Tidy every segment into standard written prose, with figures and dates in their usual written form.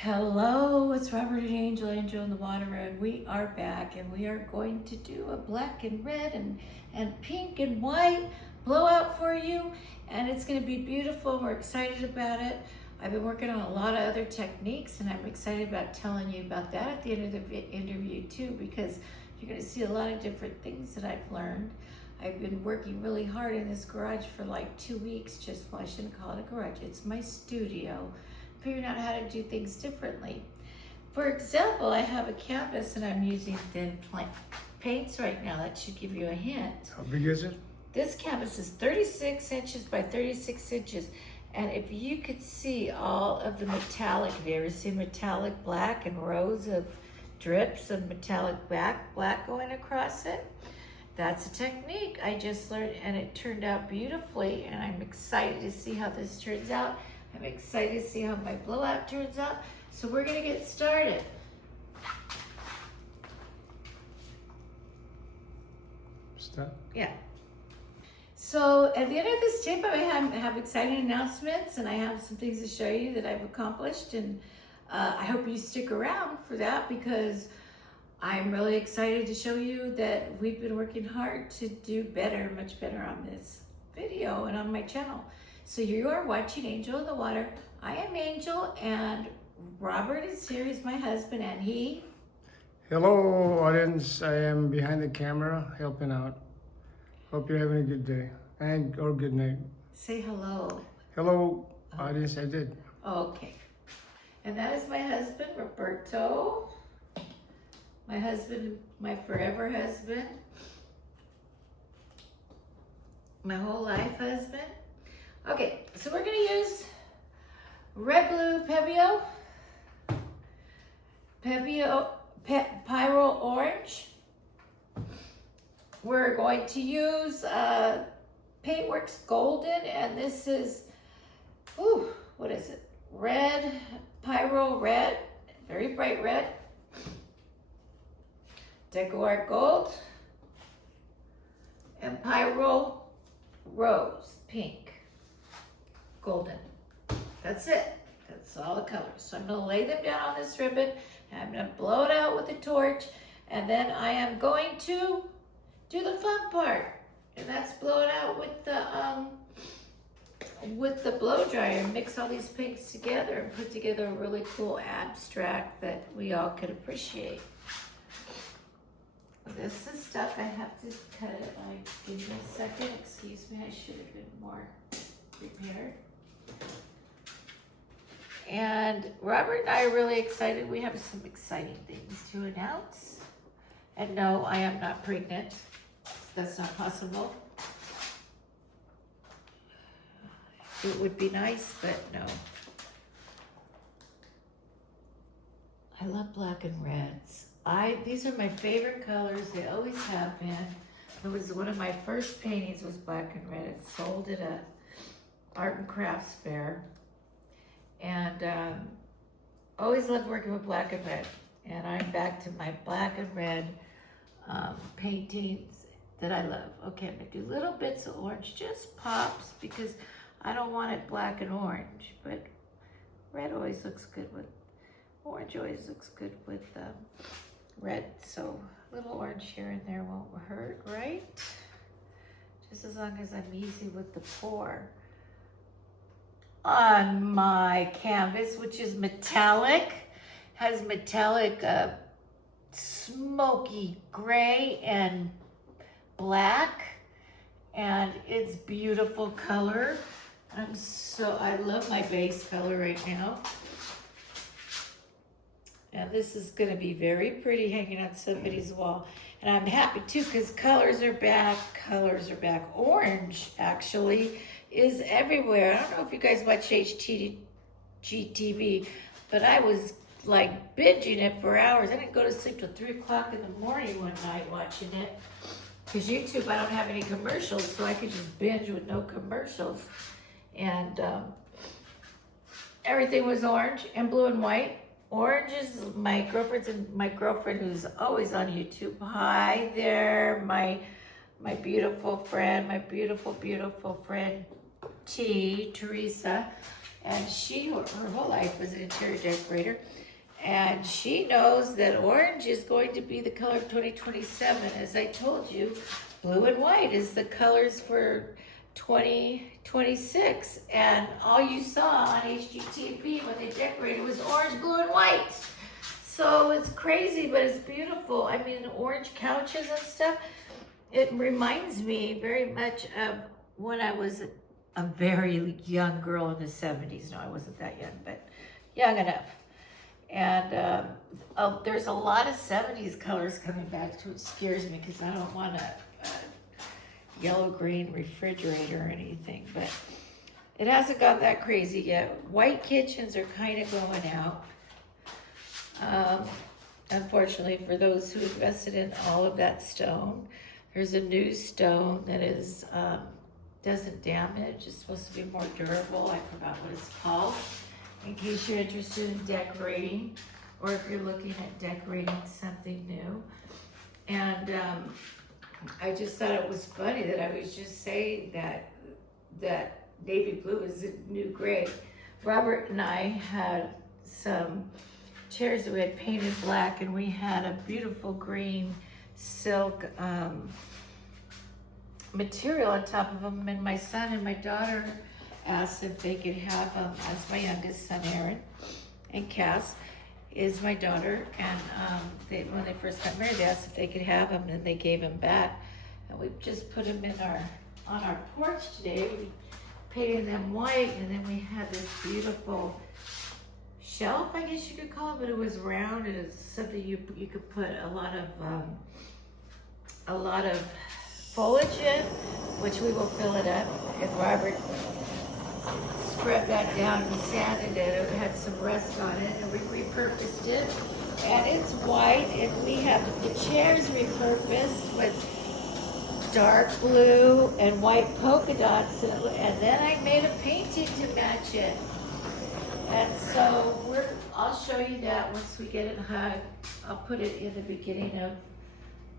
Hello, it's Robert and Angel in the Water, and we are back, and we are going to do a black and red and pink and white blowout for you, and it's going to be beautiful. We're excited about it. I've been working on a lot of other techniques, and I'm excited about telling you about that at the end of the interview too, because you're going to see a lot of different things that I've learned. I've been working really hard in this garage for like 2 weeks, well, I shouldn't call it a garage, it's my studio, figuring out how to do things differently. For example, I have a canvas and I'm using thin paints right now. That should give you a hint. How big is it? This canvas is 36 inches by 36 inches. And if you could see all of the metallic, have you ever seen metallic black and rows of drips of metallic black going across it? That's a technique I just learned, and it turned out beautifully, and I'm excited to see how this turns out. I'm excited to see how my blowout turns out. So we're gonna get started. Stop. Yeah. So at the end of this tape, I have exciting announcements, and I have some things to show you that I've accomplished, and I hope you stick around for that, because I'm really excited to show you that we've been working hard to do better, much better on this video and on my channel. So you are watching Angel in the Water. I am Angel, and Robert is here. He's my husband, and he... Hello, audience. I am behind the camera helping out. Hope you're having a good day or good night. Say hello. Hello, audience. I did. Okay. And that is my husband, Roberto. My husband, my forever husband. My whole life husband. Okay, so we're gonna use red glue Pyro Orange. We're going to use Paintworks Golden, and this is, what is it? Red, Pyro Red, very bright red. Deco Art Gold, and Pyro Rose, pink, golden. That's it. That's all the colors. So I'm going to lay them down on this ribbon, and I'm going to blow it out with a torch, and then I am going to do the fun part, and that's blow it out with the blow dryer and mix all these pinks together and put together a really cool abstract that we all could appreciate. This is stuff I have to cut it. Give me a second. Excuse me. I should have been more prepared. And Robert and I are really excited. We have some exciting things to announce. And no, I am not pregnant. That's not possible. It would be nice, but no. I love black and reds. These are my favorite colors. They always have been. It was one of my first paintings was black and red. It sold at a art and crafts fair. And always loved working with black and red. And I'm back to my black and red paintings that I love. Okay, I'm gonna do little bits of orange, just pops, because I don't want it black and orange, but red always looks good with, orange always looks good with red, so a little orange here and there won't hurt, right? Just as long as I'm easy with the pour. On my canvas, which is metallic, has metallic smoky gray and black, and it's beautiful color. I love my base color right now. And this is going to be very pretty hanging on somebody's wall. And I'm happy too, because colors are back. Orange actually is everywhere. I don't know if you guys watch HGTV, but I was like binging it for hours. I didn't go to sleep till 3 o'clock in the morning one night watching it. Because YouTube, I don't have any commercials, so I could just binge with no commercials. And everything was orange and blue and white. Orange is my girlfriend who's always on YouTube. Hi there, my beautiful friend, Teresa. and she, her whole life was an interior decorator, and she knows that orange is going to be the color of 2027. As I told you, blue and white is the colors for 2026, and all you saw on HGTV when they decorated was orange, blue, and white. So it's crazy, but it's beautiful. I mean, orange couches and stuff. It reminds me very much of when I was a very young girl in the 70s. No, I wasn't that young, but young enough. And there's a lot of 70s colors coming back, which scares me because I don't want a yellow-green refrigerator or anything, but it hasn't got that crazy yet. White kitchens are kind of going out. Unfortunately, for those who invested in all of that stone, there's a new stone that is doesn't damage. It's supposed to be more durable. I forgot what it's called. In case you're interested in decorating, or if you're looking at decorating something new. And I just thought it was funny that I was just saying that navy blue is a new gray. Robert and I had some chairs that we had painted black, and we had a beautiful green silk material on top of them, and my son and my daughter asked if they could have them, as my youngest son Aaron, and Cass is my daughter, and when they first got married, they asked if they could have them, and they gave them back, and we just put them on our porch today. We painted them white, and then we had this beautiful shelf, I guess you could call it, but it was round, and it's something you could put a lot of foliage in, which we will fill it up, and Robert scrubbed that down and sanded it. It had some rust on it, and we repurposed it, and it's white, and we have the chairs repurposed with dark blue and white polka dots, and then I made a painting to match it. And so I'll show you that once we get it hung. I'll put it in the beginning of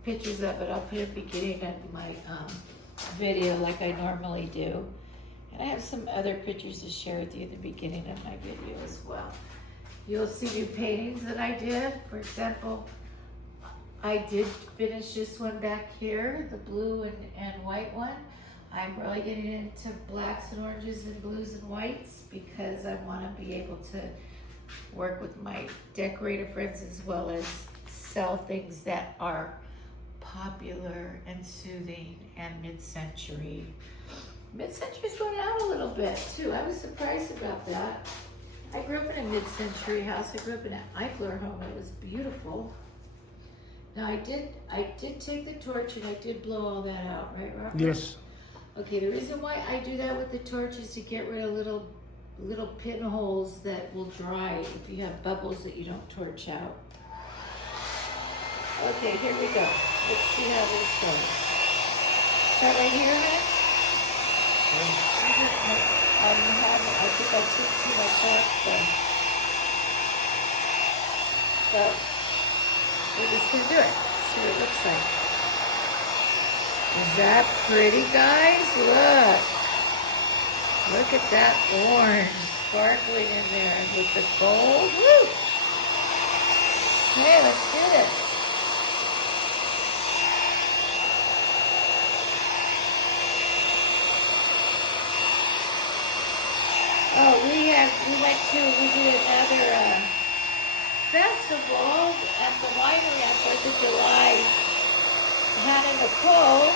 pictures of it. I'll put it at the beginning of my video like I normally do. And I have some other pictures to share with you at the beginning of my video as well. You'll see new paintings that I did. For example, I did finish this one back here, the blue and white one. I'm really getting into blacks and oranges and blues and whites because I want to be able to work with my decorator friends as well as sell things that are popular and soothing and mid-century. Mid-century's going out a little bit too. I was surprised about that. I grew up in a mid-century house. I grew up in an Eichler home. It was beautiful. Now I did take the torch and I did blow all that out, right, Robert? Yes. Okay, the reason why I do that with the torch is to get rid of little pinholes that will dry if you have bubbles that you don't torch out. Okay, here we go. Let's see how this goes. Start right here, man. I think I took too much off there. So, we're just going to do it. See what it looks like. Is that pretty, guys? Look. Look at that orange sparkling in there with the gold. Woo! Okay, let's do this. Oh, we did another festival at the winery on 4th of July. Hannah Nicole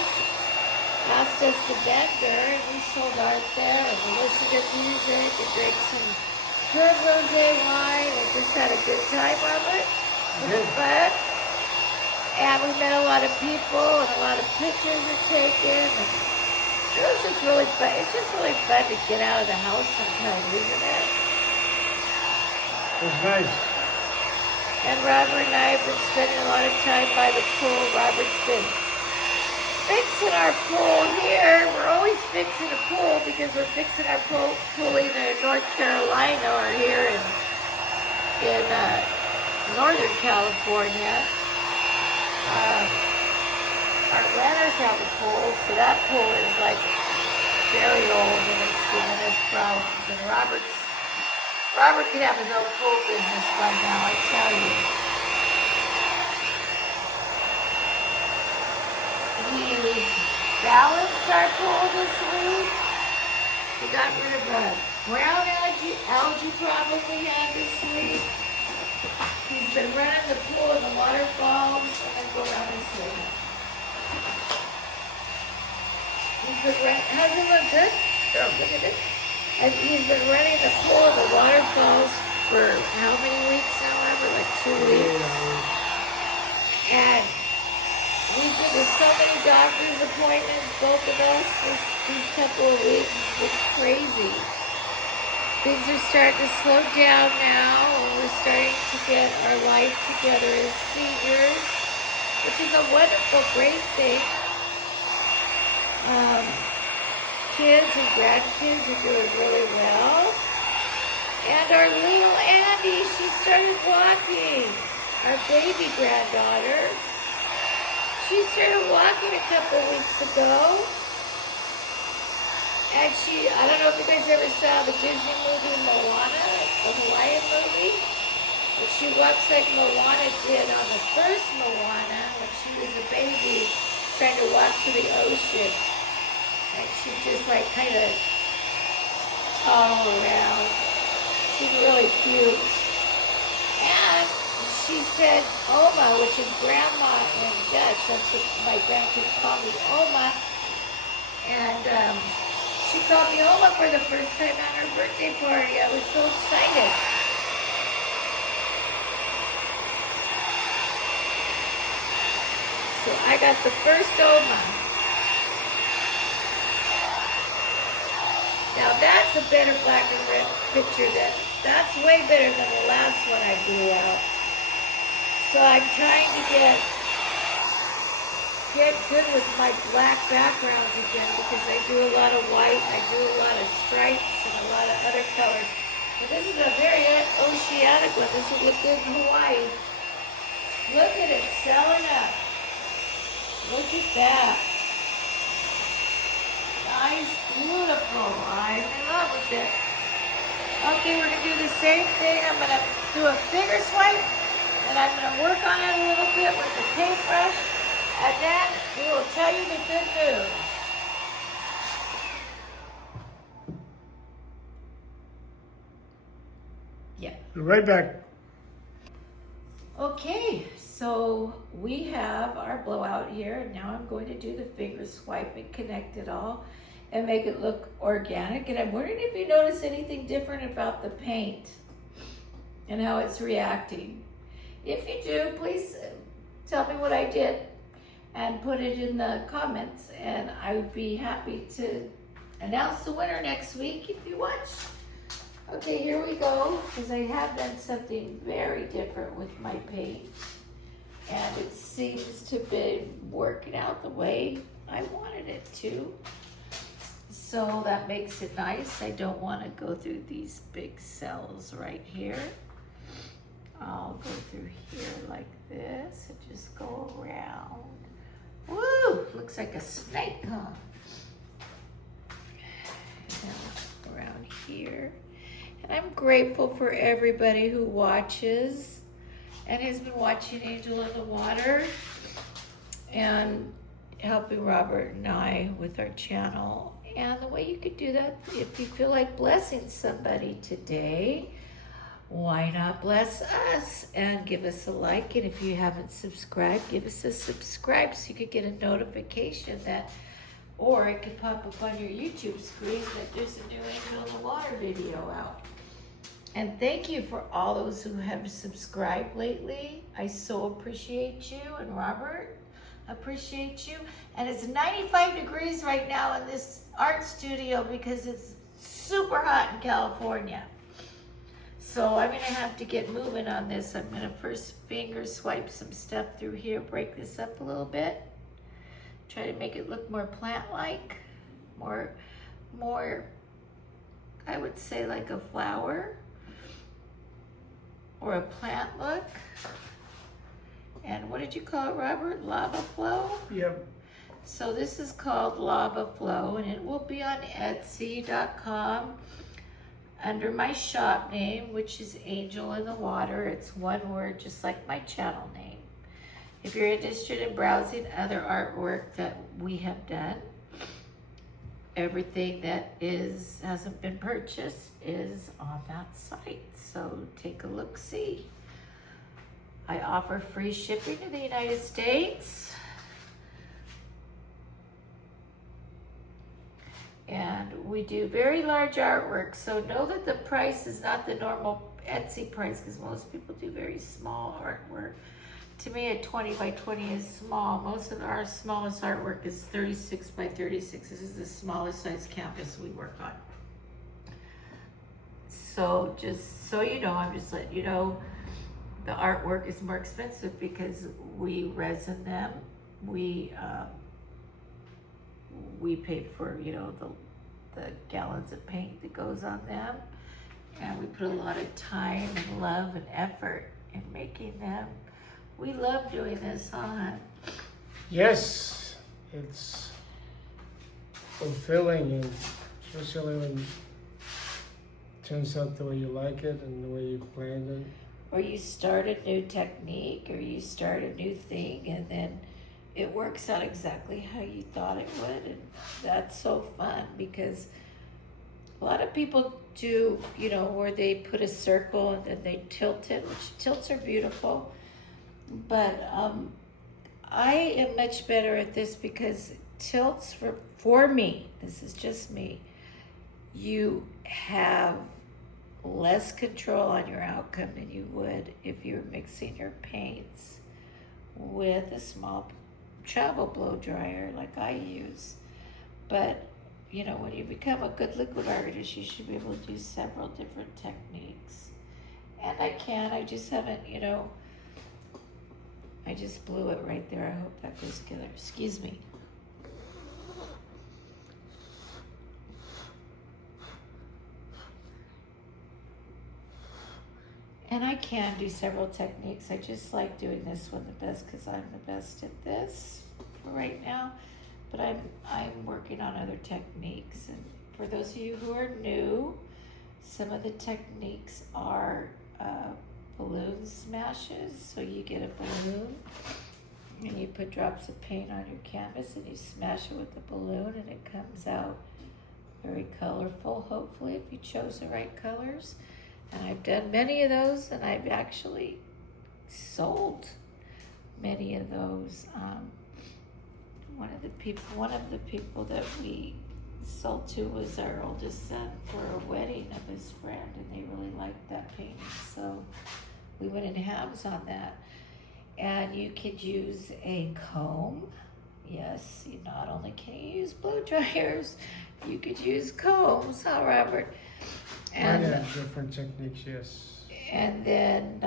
asked us to bend her, and we sold art there, and we listened to music, and drank some pure rosé wine, and just had a good time, Robert. It was fun. And we met a lot of people, and a lot of pictures were taken. And it was just really fun. It's just really fun to get out of the house sometimes, isn't it? It was nice. And Robert and I have been spending a lot of time by the pool. Robert's been fixing our pool here. We're always fixing a pool because we're fixing our pool either in North Carolina or here in Northern California. Our renters have a pool, so that pool is like very old and it's giving us problems. And Robert's Robert could have his own pool business by now, I tell you. We balanced our pool this week. We got rid of the brown algae problem we had this week. He's been running the pool and the waterfalls. I'm going to go around this way. He's been running, how's it look good? Oh, look at it. And he's been running the pool and the waterfalls for how many weeks now, Robert? Like 2 weeks. And we've been to so many doctor's appointments, both of us, these couple of weeks. It's been crazy. Things are starting to slow down now, and we're starting to get our life together as seniors, which is a wonderful, great thing. Kids and grandkids are doing really well. And our little Andy, she started walking. Our baby granddaughter. She started walking a couple weeks ago. And I don't know if you guys ever saw the Disney movie Moana, the Hawaiian movie. But she walks like Moana did on the first Moana when she was a baby trying to walk to the ocean. And she just like kind of toddle around. She's really cute. And she said Oma, which is grandma in Dutch. That's what my grandkids call me, Oma. And she called me Oma for the first time on her birthday party. I was so excited. So I got the first Oma. Now that's a better black and red picture. That's way better than the last one I blew out. So I'm trying to get good with my black backgrounds again because I do a lot of white, I do a lot of stripes and a lot of other colors. But this is a very oceanic one. This will look good in Hawaii. Look at it selling up. Look at that. Nice, beautiful. I'm in love with it. Okay, we're going to do the same thing. I'm going to do a finger swipe, and I'm going to work on it a little bit with the paintbrush, and then we will tell you the good news. Yeah. Be right back. Okay, so we have our blowout here, and now I'm going to do the finger swipe and connect it all and make it look organic. And I'm wondering if you notice anything different about the paint and how it's reacting. If you do, please tell me what I did and put it in the comments, and I would be happy to announce the winner next week if you watch. Okay, here we go, because I have done something very different with my paint, and it seems to be working out the way I wanted it to. So that makes it nice. I don't want to go through these big cells right here. I'll go through here like this and just go around. Woo! Looks like a snake, huh? And around here. And I'm grateful for everybody who watches and has been watching Angel in the Water and helping Robert and I with our channel. And the way you could do that, if you feel like blessing somebody today, why not bless us and give us a like? And if you haven't subscribed, give us a subscribe so you could get a notification that, or it could pop up on your YouTube screen that there's a new Angel in the Water video out. And thank you for all those who have subscribed lately. I so appreciate you, and Robert appreciate you. And it's 95 degrees right now in this art studio because it's super hot in California. So I'm gonna have to get moving on this. I'm gonna first finger swipe some stuff through here, break this up a little bit. Try to make it look more plant-like, more, I would say like a flower or a plant look. And what did you call it, Robert? Lava flow? Yep. So this is called Lava Flow, and it will be on Etsy.com. under my shop name, which is Angelinthewater. It's one word, just like my channel name. If you're interested in browsing other artwork that we have done, everything that hasn't been purchased is on that site. So take a look, see. I offer free shipping to the United States. And we do very large artwork, so know that the price is not the normal Etsy price, because most people do very small artwork. To me, a 20 by 20 is small. Most of our smallest artwork is 36 by 36. This is the smallest size canvas we work on. So just so you know, I'm just letting you know, the artwork is more expensive because we resin them. We pay for, you know, the gallons of paint that goes on them, and we put a lot of time and love and effort in making them. We love doing this, huh? Yes, it's fulfilling, and especially when it turns out the way you like it and the way you planned it. Or you start a new technique, or you start a new thing, and then it works out exactly how you thought it would, and that's so fun, because a lot of people do, you know, where they put a circle and then they tilt it, which tilts are beautiful, but I am much better at this, because tilts, for me, this is just me, you have less control on your outcome than you would if you were mixing your paints with a small travel blow dryer like I use. But you know, when you become a good liquid artist, you should be able to do several different techniques. And I just haven't, you know, I just blew it right there. I hope that goes together. Excuse me. And I can do several techniques. I just like doing this one the best because I'm the best at this for right now. But I'm working on other techniques. And for those of you who are new, some of the techniques are balloon smashes. So you get a balloon and you put drops of paint on your canvas and you smash it with the balloon, and it comes out very colorful, hopefully, if you chose the right colors. And I've done many of those, and I've actually sold many of those. One of the people that we sold to was our oldest son for a wedding of his friend, and they really liked that painting, so we went in halves on that. And you could use a comb. Yes, you not only can you use blow dryers, you could use combs, huh, Robert? And different techniques, yes. And then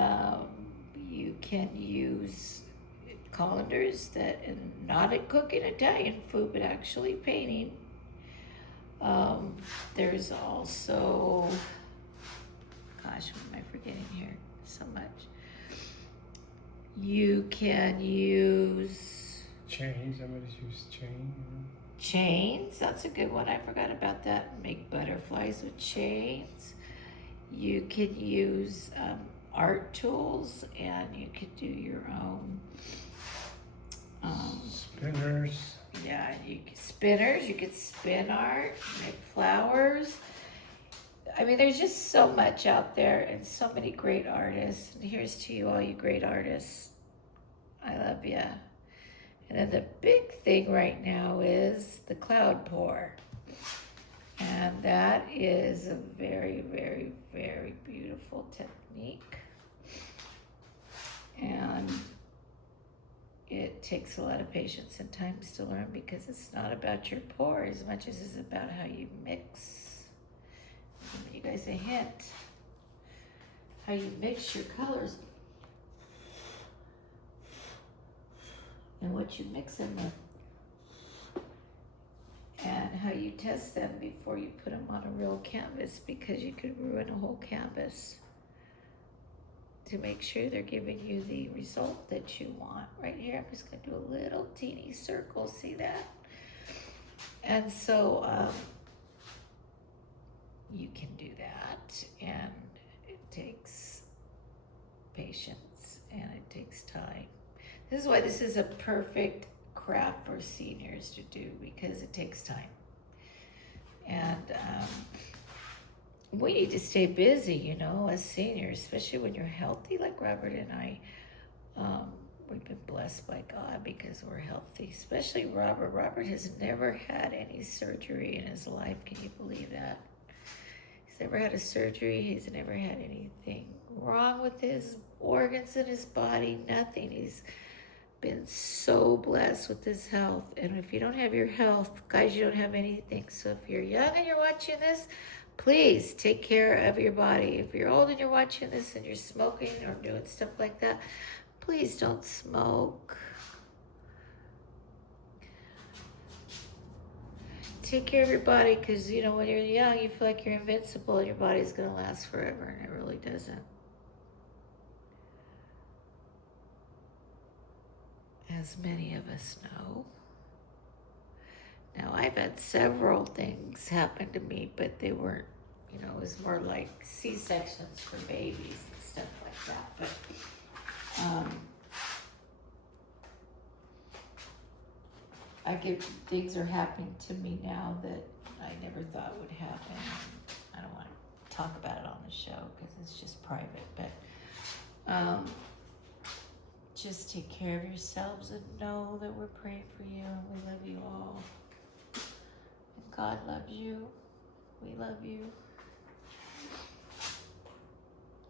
you can use colanders that, and not at cooking Italian food, but actually painting. There's also, gosh, what am I forgetting here? So much. You can use chains. I'm going to use chain. Chains, that's a good one. I forgot about that. Make butterflies with chains. You can use art tools, and you could do your own spinners. Yeah, spinners. You could spin art, make flowers. I mean, there's just so much out there, and so many great artists. And here's to you, all you great artists. I love ya. And then the big thing right now is the cloud pour. And that is a very, very, very beautiful technique. And it takes a lot of patience and time to learn, because it's not about your pour as much as it's about how you mix. I'll give you guys a hint. How you mix your colors and what you mix them with, and how you test them before you put them on a real canvas, because you could ruin a whole canvas to make sure they're giving you the result that you want. Right here, I'm just going to do a little teeny circle, see that? And so you can do that. This is why this is a perfect craft for seniors to do, because it takes time. And we need to stay busy, you know, as seniors, especially when you're healthy, like Robert and I. We've been blessed by God because we're healthy, especially Robert. Robert has never had any surgery in his life. Can you believe that? He's never had a surgery. He's never had anything wrong with his organs in his body, nothing. He's been so blessed with his health. And if you don't have your health, guys, you don't have anything. So if you're young and you're watching this, please take care of your body. If you're old and you're watching this and you're smoking or doing stuff like that, please don't smoke. Take care of your body, because, you know, when you're young, you feel like you're invincible and your body's going to last forever, and it really doesn't. As many of us know. Now, I've had several things happen to me, but they weren't, you know, it was more like C-sections for babies and stuff like that. But things are happening to me now that I never thought would happen. I don't want to talk about it on the show because it's just private, but just take care of yourselves and know that we're praying for you and we love you all. And God loves you. We love you.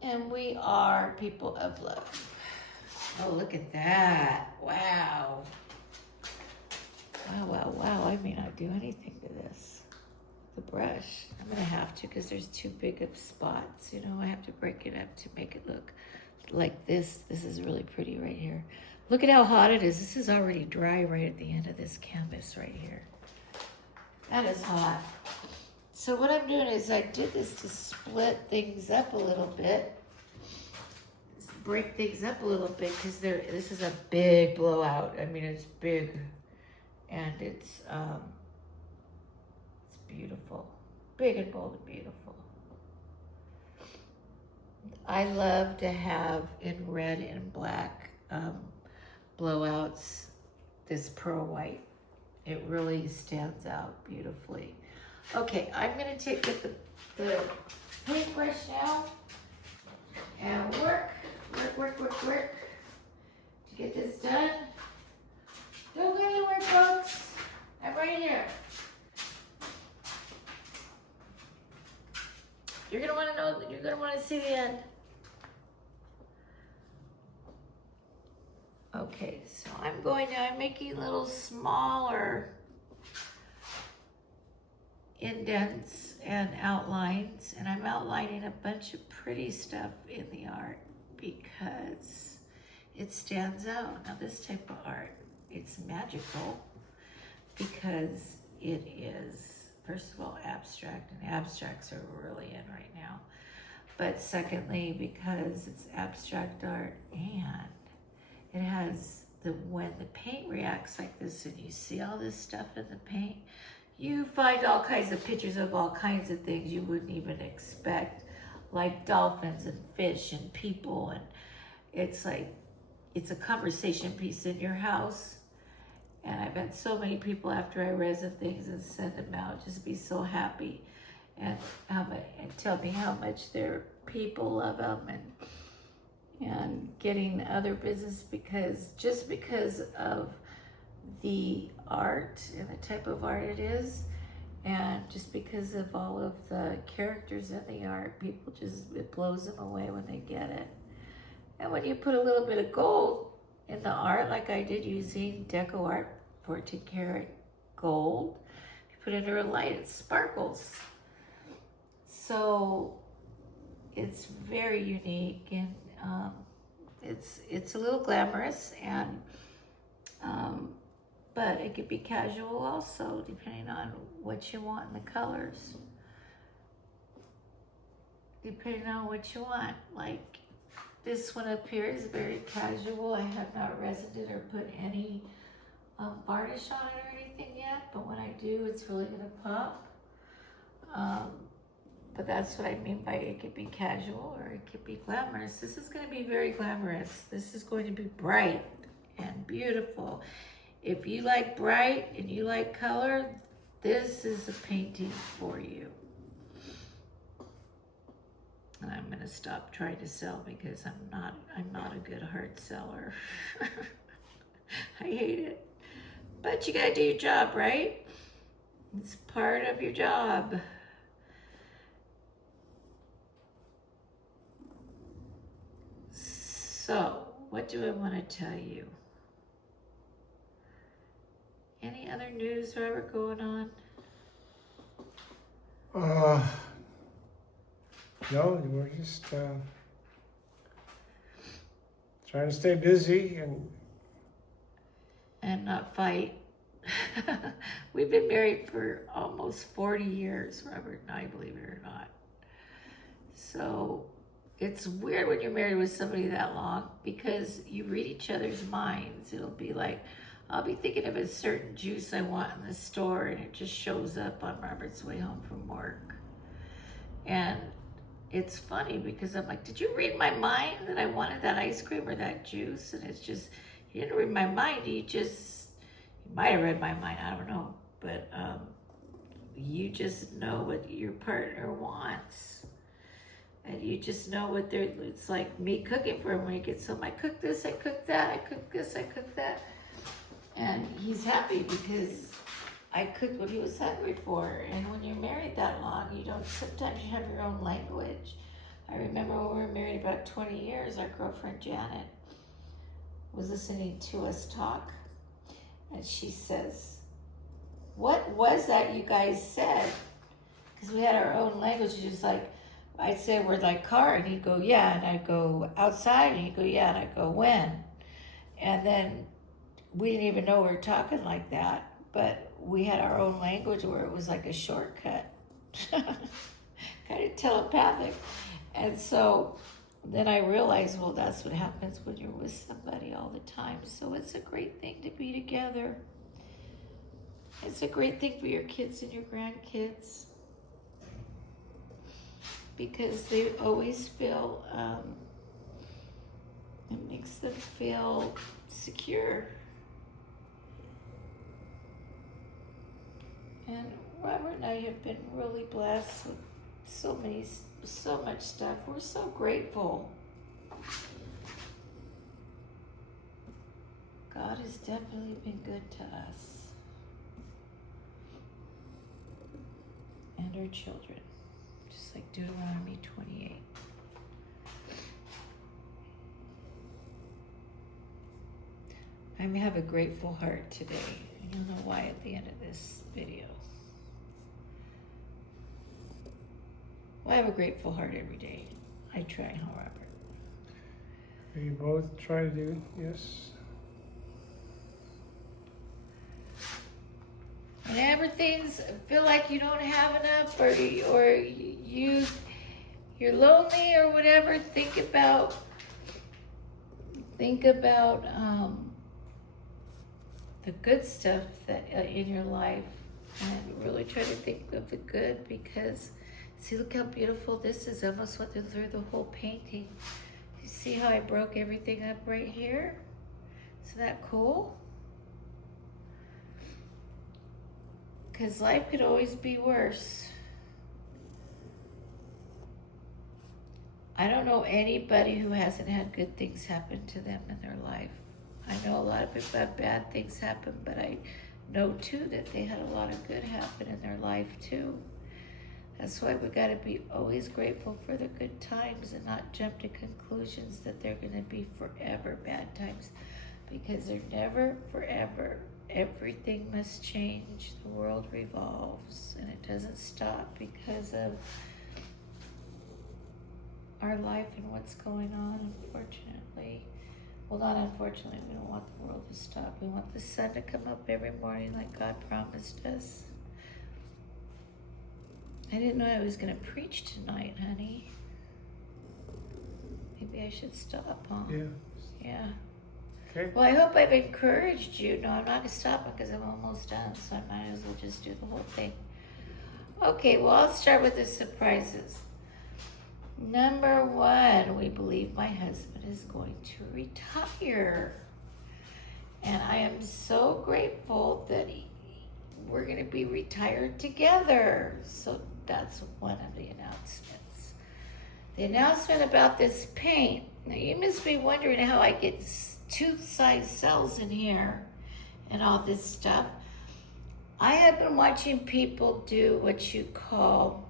And we are people of love. Oh, look at that. Wow. Wow. I may not do anything to this. The brush. I'm going to have to, because there's too big of spots. You know, I have to break it up to make it look like this. This is really pretty right here. Look at how hot it is. This is already dry right at the end of this canvas right here. That is hot. So what I'm doing is I did this to split things up a little bit. Break things up a little bit, because this is a big blowout. I mean, it's big. And it's beautiful. Big and bold and beautiful. I love to have in red and black blowouts this pearl white. It really stands out beautifully. Okay, I'm going to take the paintbrush now and work to get this done. Don't go anywhere, folks. I'm right here. You're going to want to know, you're going to want to see the end. Okay, so I'm making little smaller indents and outlines, and I'm outlining a bunch of pretty stuff in the art because it stands out. Now, this type of art, it's magical because it is, first of all, abstract, and abstracts are really in right now. But secondly, because it's abstract art and it has when the paint reacts like this and you see all this stuff in the paint, you find all kinds of pictures of all kinds of things you wouldn't even expect, like dolphins and fish and people, and it's like, it's a conversation piece in your house. And I've had so many people after I resin things and send them out just be so happy and tell me how much their people love them and getting other business because of the art and the type of art it is, and just because of all of the characters in the art, people it blows them away when they get it. And when you put a little bit of gold in the art, like I did using Deco Art 14 karat gold, you put it under a light, it sparkles. So it's very unique, and it's a little glamorous, and but it could be casual also, depending on what you want in the colors. Depending on what you want. Like this one up here is very casual. I have not resined it or put any varnish on it or anything yet, but when I do, it's really gonna pop. But that's what I mean by it could be casual or it could be glamorous. This is gonna be very glamorous. This is going to be bright and beautiful. If you like bright and you like color, this is a painting for you. And I'm gonna stop trying to sell because I'm not a good hard seller. I hate it. But you gotta do your job, right? It's part of your job. So, what do I want to tell you? Any other news ever going on? No, we're just trying to stay busy And not fight. We've been married for almost 40 years, Robert and I, believe it or not. So it's weird when you're married with somebody that long because you read each other's minds. It'll be like, I'll be thinking of a certain juice I want in the store and it just shows up on Robert's way home from work. And it's funny because I'm like, did you read my mind that I wanted that ice cream or that juice? And it's just, you didn't read my mind, you might have read my mind, I don't know. But you just know what your partner wants. And you just know what it's like me cooking for him when he gets home. I cook this, I cook that, I cook this, I cook that. And he's happy because I cooked what he was hungry for. And when you're married that long, sometimes you have your own language. I remember when we were married about 20 years, our girlfriend Janet was listening to us talk. And she says, what was that you guys said? Because we had our own language. Just like, I'd say a word like car, and he'd go, yeah. And I'd go outside, and he'd go, yeah. And I'd go, when? And then we didn't even know we were talking like that. But we had our own language where it was like a shortcut. Kind of telepathic. And so then I realized, well, that's what happens when you're with somebody all the time. So it's a great thing to be together. It's a great thing for your kids and your grandkids. Because they always feel, it makes them feel secure. And Robert and I have been really blessed with so much stuff. We're so grateful. God has definitely been good to us and our children. Just like Deuteronomy 28. I have a grateful heart today. And you'll know why at the end of this video. Well, I have a grateful heart every day. I try, huh, Robert? we both try to do, yes. Whenever things feel like you don't have enough, or you're lonely or whatever, think about the good stuff that in your life, and really try to think of the good, because see, look how beautiful this is. I almost went through the whole painting. You see how I broke everything up right here? Isn't that cool? Because life could always be worse. I don't know anybody who hasn't had good things happen to them in their life. I know a lot of people have bad things happen, but I know too that they had a lot of good happen in their life too. That's why we got to be always grateful for the good times and not jump to conclusions that they're going to be forever bad times, because they're never forever. Everything must change. The world revolves and it doesn't stop because of our life and what's going on, unfortunately. Well, not unfortunately, we don't want the world to stop. We want the sun to come up every morning like God promised us. I didn't know I was going to preach tonight, honey. Maybe I should stop, huh? Yeah. Yeah. Okay. Well, I hope I've encouraged you. No, I'm not going to stop because I'm almost done, so I might as well just do the whole thing. Okay, well, I'll start with the surprises. Number 1, we believe my husband is going to retire. And I am so grateful that we're going to be retired together. So that's one of the announcements. The announcement about this paint. Now you must be wondering how I get tooth-sized cells in here and all this stuff. I have been watching people do what you call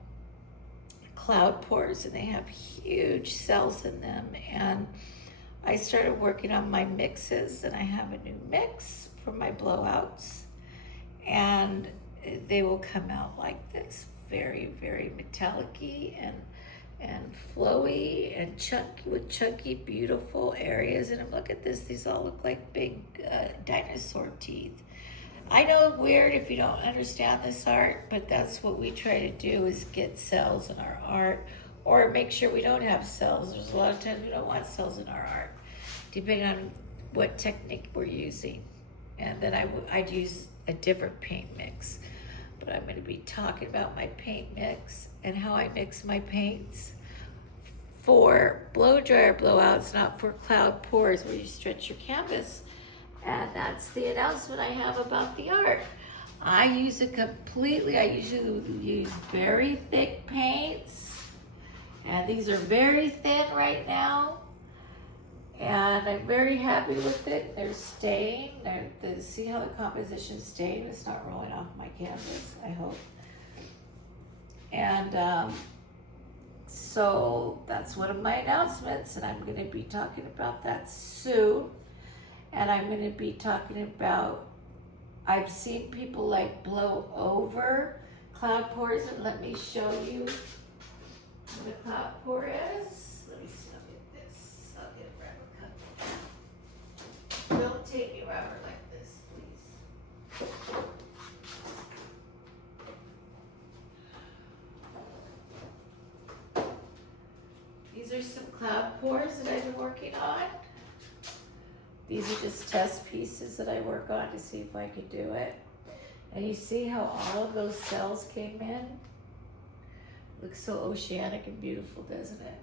cloud pours, and they have huge cells in them. And I started working on my mixes, and I have a new mix for my blowouts, and they will come out like this, very, very metallic-y and flowy and chunky, with chunky, beautiful areas. And look at this, these all look like big dinosaur teeth. I know, weird if you don't understand this art, but that's what we try to do, is get cells in our art, or make sure we don't have cells. There's a lot of times we don't want cells in our art, depending on what technique we're using. And then I'd use a different paint mix. But I'm going to be talking about my paint mix and how I mix my paints for blow dryer blowouts, not for cloud pours where you stretch your canvas. And that's the announcement I have about the art. I usually use very thick paints, and these are very thin right now, and I'm very happy with it. They're staying. See how the composition's staying? It's not rolling off my canvas, I hope. And so that's one of my announcements, and I'm going to be talking about that soon. And I'm going to be talking about, I've seen people like blow over cloud pours, and let me show you what a cloud pour is. Let me see, I'll get this. I'll get a rubber cup. Don't take me rubber like this, please. These are some cloud pours that I've been working on. These are just test pieces that I work on to see if I could do it. And you see how all of those cells came in? Looks so oceanic and beautiful, doesn't it?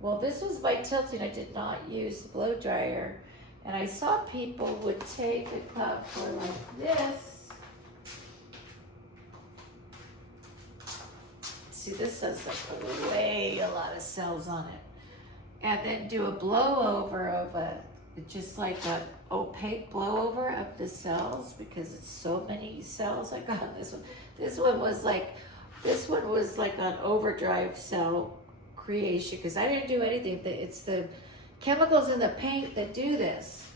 Well, this was my tilting. I did not use the blow dryer. And I saw people would take a cloud pour like this. See, this has like a lot of cells on it. And then do a blowover of just like an opaque blowover of the cells, because it's so many cells I got on this one. This one was like an overdrive cell creation, because I didn't do anything. It's the chemicals in the paint that do this.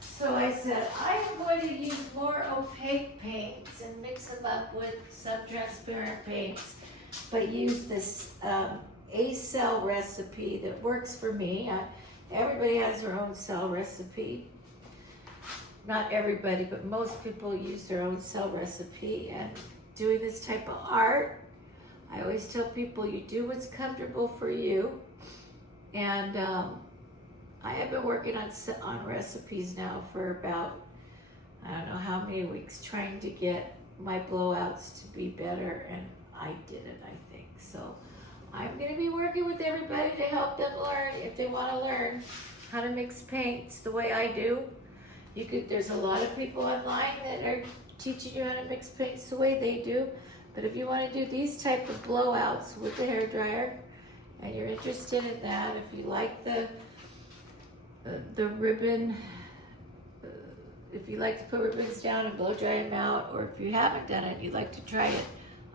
So I said, I'm going to use more opaque paints and mix them up with some transparent paints, but use this A cell recipe that works for me. Everybody has their own cell recipe. Not everybody, but most people use their own cell recipe. And doing this type of art, I always tell people, you do what's comfortable for you. And I have been working on recipes now for about, I don't know how many weeks, trying to get my blowouts to be better, and I did it, I think. So I'm going to be working with everybody to help them learn, if they want to learn how to mix paints the way I do. There's a lot of people online that are teaching you how to mix paints the way they do. But if you want to do these type of blowouts with the hairdryer, and you're interested in that, if you like the ribbon, if you like to put ribbons down and blow dry them out, or if you haven't done it, you'd like to try it,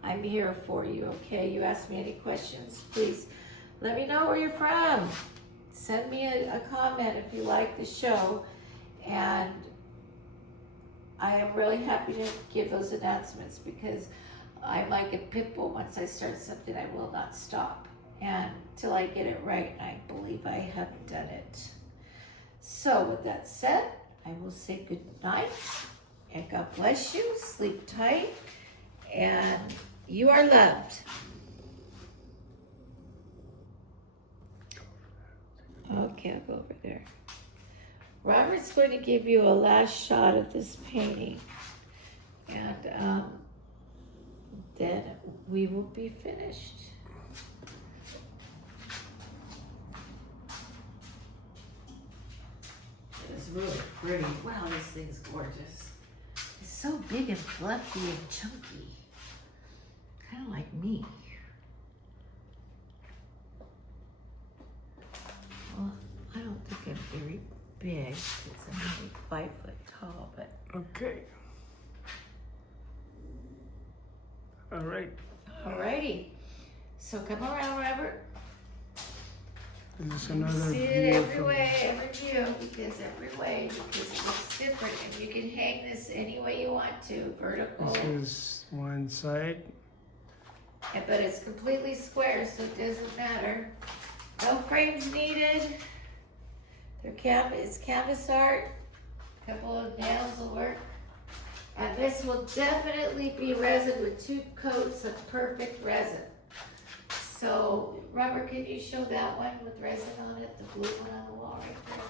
I'm here for you, okay? You ask me any questions, please let me know where you're from. Send me a comment if you like the show, and I am really happy to give those announcements, because I'm like a pit bull. Once I start something, I will not stop until I get it right, and I believe I have done it. So with that said, I will say good night, and God bless you. Sleep tight, and you are loved. Okay, I'll go over there. Robert's going to give you a last shot of this painting, and then we will be finished. There's really pretty. Wow, this thing's gorgeous. It's so big and fluffy and chunky. Kind of like me. Well, I don't think I'm very big because I'm only 5 foot tall, but. Okay. All right. Alrighty. So come around, Robert. This is You another see it view every from- way, because it looks different, and you can hang this any way you want to, vertical. This is one side. But it's completely square, so it doesn't matter. No frames needed. It's canvas art. A couple of nails will work. And this will definitely be resin with 2 coats of perfect resin. So, Robert, can you show that one with resin on it, the blue one on the wall right there?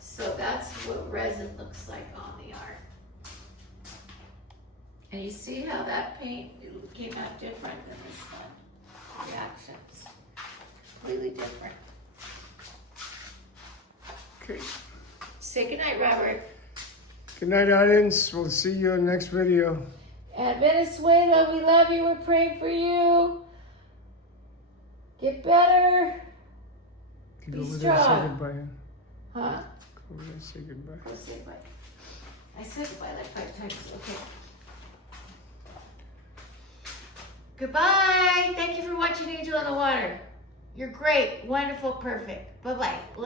So that's what resin looks like on the art. And you see how that paint came out different than this one? Reactions. Completely different. Okay. Say goodnight, Robert. Good night, audience. We'll see you in the next video. And Venezuela, we love you. We're praying for you. Get better. You Be go over there and say strong. goodbye. Huh? Go over there and say goodbye. Go say goodbye. I said goodbye like 5 times. Okay. Goodbye. Thank you for watching Angel in the Water. You're great. Wonderful. Perfect. Bye-bye.